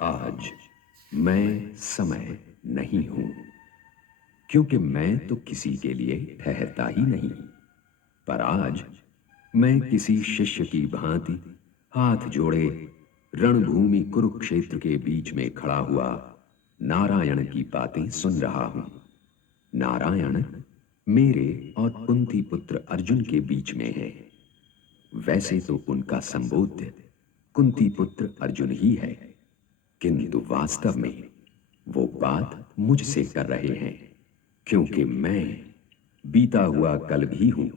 आज मैं समय नहीं हूं, क्योंकि मैं तो किसी के लिए ठहरता ही नहीं। पर आज मैं किसी शिष्य की भांति हाथ जोड़े रणभूमि कुरुक्षेत्र के बीच में खड़ा हुआ नारायण की बातें सुन रहा हूं। नारायण मेरे और कुंती पुत्र अर्जुन के बीच में है। वैसे तो उनका संबोध्य कुंती पुत्र अर्जुन ही है, किंतु वास्तव में वो बात मुझसे कर रहे हैं, क्योंकि मैं बीता हुआ कल भी हूं,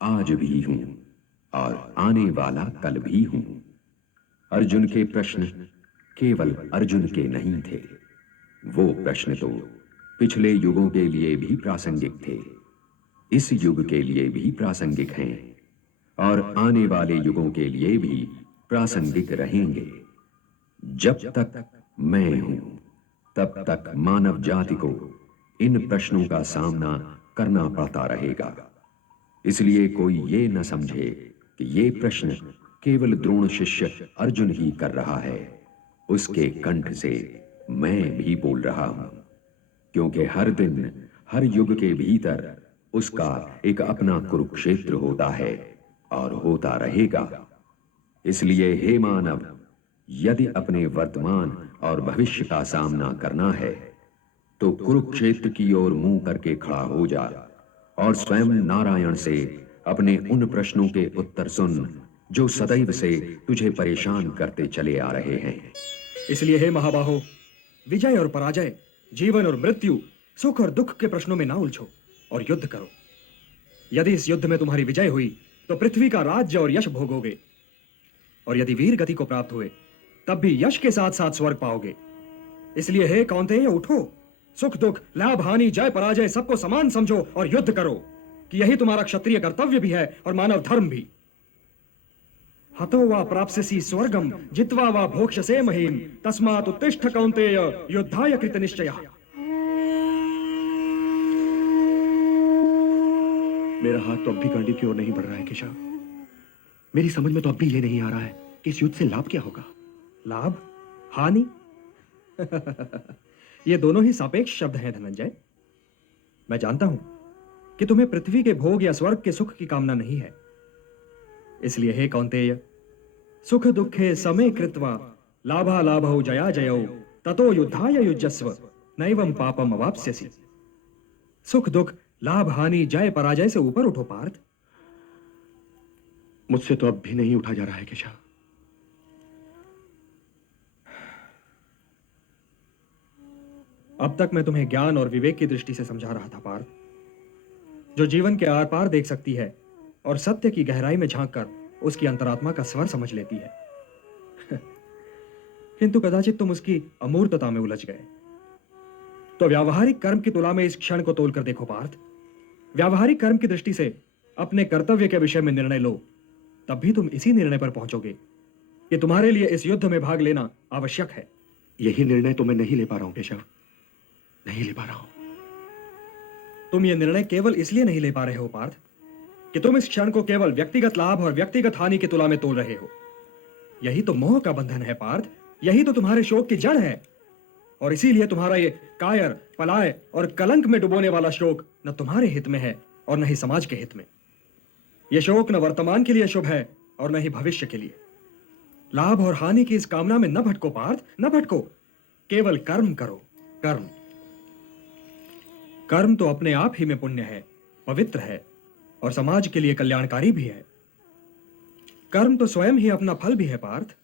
आज भी हूं और आने वाला कल भी हूं। अर्जुन के प्रश्न केवल अर्जुन के नहीं थे, वो प्रश्न तो पिछले युगों के लिए भी प्रासंगिक थे, इस युग के लिए भी प्रासंगिक हैं और आने वाले युगों के लिए भी प्रासंगिक रहेंगे। जब तक मैं हूं तब तक मानव जाति को इन प्रश्नों का सामना करना पड़ता रहेगा। इसलिए कोई ये न समझे कि ये प्रश्न केवल द्रोण शिष्य अर्जुन ही कर रहा है, उसके कंठ से मैं भी बोल रहा हूं, क्योंकि हर दिन हर युग के भीतर उसका एक अपना कुरुक्षेत्र होता है और होता रहेगा। इसलिए हे मानव, यदि अपने वर्तमान और भविष्य का सामना करना है तो कुरुक्षेत्र की ओर मुंह करके खड़ा हो जा और स्वयं नारायण से अपने उन प्रश्नों के उत्तर सुन जो सदैव से तुझे परेशान करते चले आ रहे हैं। इसलिए हे महाबाहो, विजय और पराजय, जीवन और मृत्यु, सुख और दुख के प्रश्नों में ना उलझो और युद्ध करो। यदि इस युद्ध में तुम्हारी विजय हुई तो पृथ्वी का राज्य और यश भोगोगे, और यदि वीर गति को प्राप्त हुए तब भी यश के साथ साथ स्वर्ग पाओगे। इसलिए हे कौन्तेय, उठो, सुख दुख, लाभ हानि, जय पराजय सबको समान समझो और युद्ध करो, कि यही तुम्हारा क्षत्रिय कर्तव्य भी है और मानव धर्म भी। हतो वा प्राप्स्यसि स्वर्गम जित्वा वा भोक्ष्यसे महीम तस्मात् उत्तिष्ठ कौन्तेय युद्धाय कृत निश्चयः। मेरा हाथ तो अब भी गांडीव की ओर नहीं बढ़ रहा है केशव। मेरी समझ में तो अब भी ये नहीं आ रहा है कि इस युद्ध से लाभ क्या होगा। लाभ हानि ये दोनों ही सापेक्ष शब्द हैं धनंजय। मैं जानता हूं कि तुम्हें पृथ्वी के भोग या स्वर्ग के सुख की कामना नहीं है। इसलिए हे कौन्तेय, सुख दुखे समे कृत्वा लाभा लाभौ जया जयौ ततो युद्धाय युज्यस्व नैवं पापम अवाप्स्यसि। सुख दुख, लाभ हानि, जय पराजय से ऊपर उठो पार्थ। मुझसे तो अब भी नहीं उठा जा रहा है केशव। अब तक मैं तुम्हें ज्ञान और विवेक की दृष्टि से समझा रहा था पार्थ, जो जीवन के आर पार देख सकती है और सत्य की गहराई में झांककर उसकी अंतरात्मा का स्वर समझ लेती है। किंतु कदाचित तुम उसकी अमूर्तता में उलझ गए। तो व्यावहारिक कर्म की तुला में इस क्षण को तोलकर देखो पार्थ। व्यावहारिक कर्म की दृष्टि से अपने कर्तव्य के विषय में निर्णय लो, तब भी तुम इसी निर्णय पर पहुंचोगे कि तुम्हारे लिए इस युद्ध में भाग लेना आवश्यक है। यही निर्णय तो मैं नहीं ले पा रहा हूं केशव, नहीं ले पा रहा हूं। तुम ये निर्णय केवल इसलिए नहीं ले पा रहे हो पार्थ कि तुम इस क्षण को केवल व्यक्तिगत लाभ और व्यक्तिगत हानि की तुला में तोल रहे हो। यही तो मोह का बंधन है पार्थ, यही तो तुम्हारे शोक की जड़ है। और इसीलिए तुम्हारा ये कायर, पलाय और कलंक में डुबोने वाला शोक न तुम्हारे हित में है और न ही समाज के हित में। यह शोक न वर्तमान के लिए शुभ है और न ही भविष्य के लिए। लाभ और हानि की इस कामना में न भटको पार्थ, न भटको। केवल कर्म करो, कर्म। कर्म तो अपने आप ही में पुण्य है, पवित्र है और समाज के लिए कल्याणकारी भी है। कर्म तो स्वयं ही अपना फल भी है पार्थ।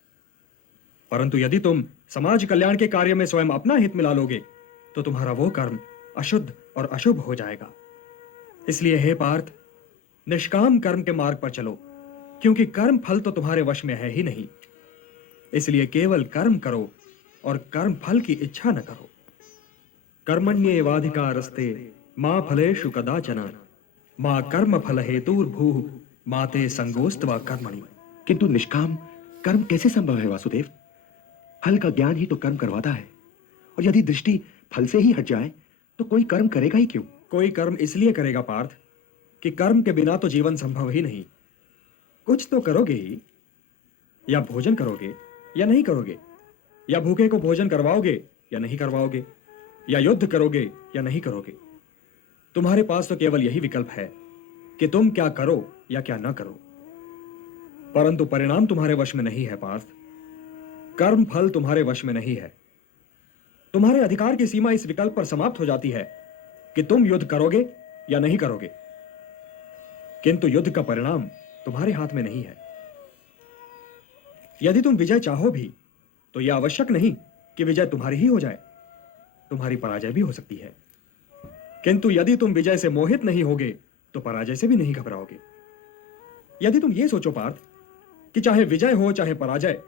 परंतु यदि तुम समाज कल्याण के कार्य में स्वयं अपना हित मिला लोगे तो तुम्हारा वो कर्म अशुद्ध और अशुभ हो जाएगा। इसलिए हे पार्थ, निष्काम कर्म के मार्ग पर चलो, क्योंकि कर्म फल तो तुम्हारे वश में है ही नहीं। इसलिए केवल कर्म करो और कर्म फल की इच्छा न करो। कर्मण्येवाधिकारस्ते मा फलेषु कदाचन मा कर्म फल हेतुर्भूः मा ते संगोस्त्वा कर्मणि। किंतु निष्काम कर्म कैसे संभव है वासुदेव? फल का ज्ञान ही तो कर्म करवाता है, और यदि दृष्टि फल से ही हट जाए तो कोई कर्म करेगा ही क्यों? कोई कर्म इसलिए करेगा पार्थ कि कर्म के बिना तो जीवन संभव ही नहीं। कुछ तो करोगे ही, या भोजन करोगे या नहीं करोगे, या भूखे को भोजन करवाओगे या नहीं करवाओगे, या युद्ध करोगे या नहीं करोगे। तुम्हारे पास तो केवल यही विकल्प है कि तुम क्या करो या क्या ना करो। परंतु परिणाम तुम्हारे वश में नहीं है पार्थ। कर्म फल तुम्हारे वश में नहीं है। तुम्हारे अधिकार की सीमा इस विकल्प पर समाप्त हो जाती है कि तुम युद्ध करोगे या नहीं करोगे, किंतु युद्ध का परिणाम तुम्हारे हाथ में नहीं है। यदि तुम विजय चाहो भी तो यह आवश्यक नहीं कि विजय तुम्हारी ही हो जाए, तुम्हारी पराजय भी हो सकती है। किंतु यदि तुम विजय से मोहित नहीं होगे तो पराजय से भी नहीं घबराओगे। यदि तुम ये सोचो पार्थ कि चाहे विजय हो चाहे पराजय,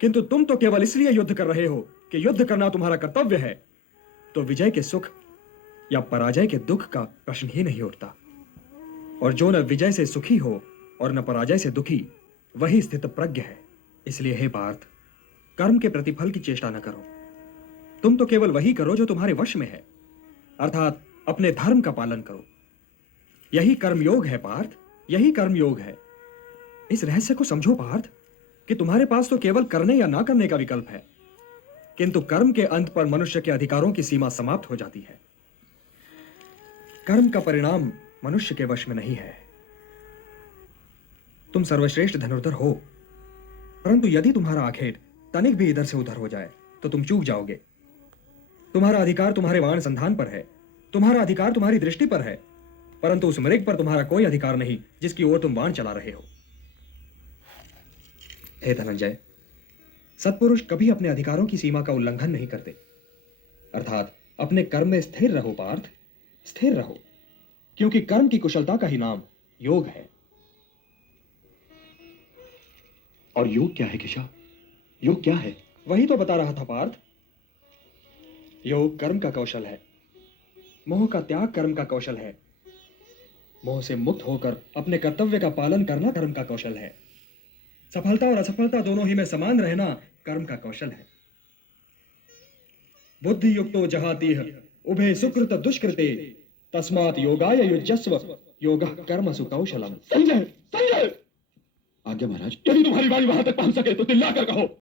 किंतु तुम तो केवल इसलिए युद्ध कर रहे हो कि युद्ध करना तुम्हारा कर्तव्य है, तो विजय के सुख या पराजय के दुख का प्रश्न ही नहीं उठता। और जो न विजय से सुखी हो और न पराजय से दुखी, वही स्थित प्रज्ञ है। इसलिए हे पार्थ, कर्म के प्रतिफल की चेष्टा न करो। तुम तो केवल वही करो जो तुम्हारे वश में है, अर्थात अपने धर्म का पालन करो। यही कर्मयोग है पार्थ, यही कर्मयोग है। इस रहस्य को समझो पार्थ कि तुम्हारे पास तो केवल करने या ना करने का विकल्प है, किंतु कर्म के अंत पर मनुष्य के अधिकारों की सीमा समाप्त हो जाती है। कर्म का परिणाम मनुष्य के वश में नहीं है। तुम सर्वश्रेष्ठ धनुर्धर हो, परंतु यदि तुम्हारा आखेट तनिक भी इधर से उधर हो जाए तो तुम चूक जाओगे। तुम्हारा अधिकार तुम्हारे वाण संधान पर है, तुम्हारा अधिकार तुम्हारी दृष्टि पर है, परंतु उस मृग पर तुम्हारा कोई अधिकार नहीं जिसकी ओर तुम बाण चला रहे हो। हे धनंजय, सत्पुरुष कभी अपने अधिकारों की सीमा का उल्लंघन नहीं करते, अर्थात अपने कर्म में स्थिर रहो पार्थ, स्थिर रहो, क्योंकि कर्म की कुशलता का ही नाम योग है। और योग क्या है केशव? योग क्या है? वही तो बता रहा था पार्थ। योग कर्म का कौशल है, मोह का त्याग कर्म का कौशल है, मोह से मुक्त होकर अपने कर्तव्य का पालन करना कर्म का कौशल है, सफलता और असफलता दोनों ही में समान रहना कर्म का कौशल है। बुद्धि युक्तो जहातीह उभे सुकृत दुष्कृते तस्मात् योगाय युज्यस्व योगः कर्मसु कौशलम। संजय, संजय! आज्ञा महाराज। यदि तुम्हारी वाणी वहां तक पहुंच सके तो चिल्लाकर कहो।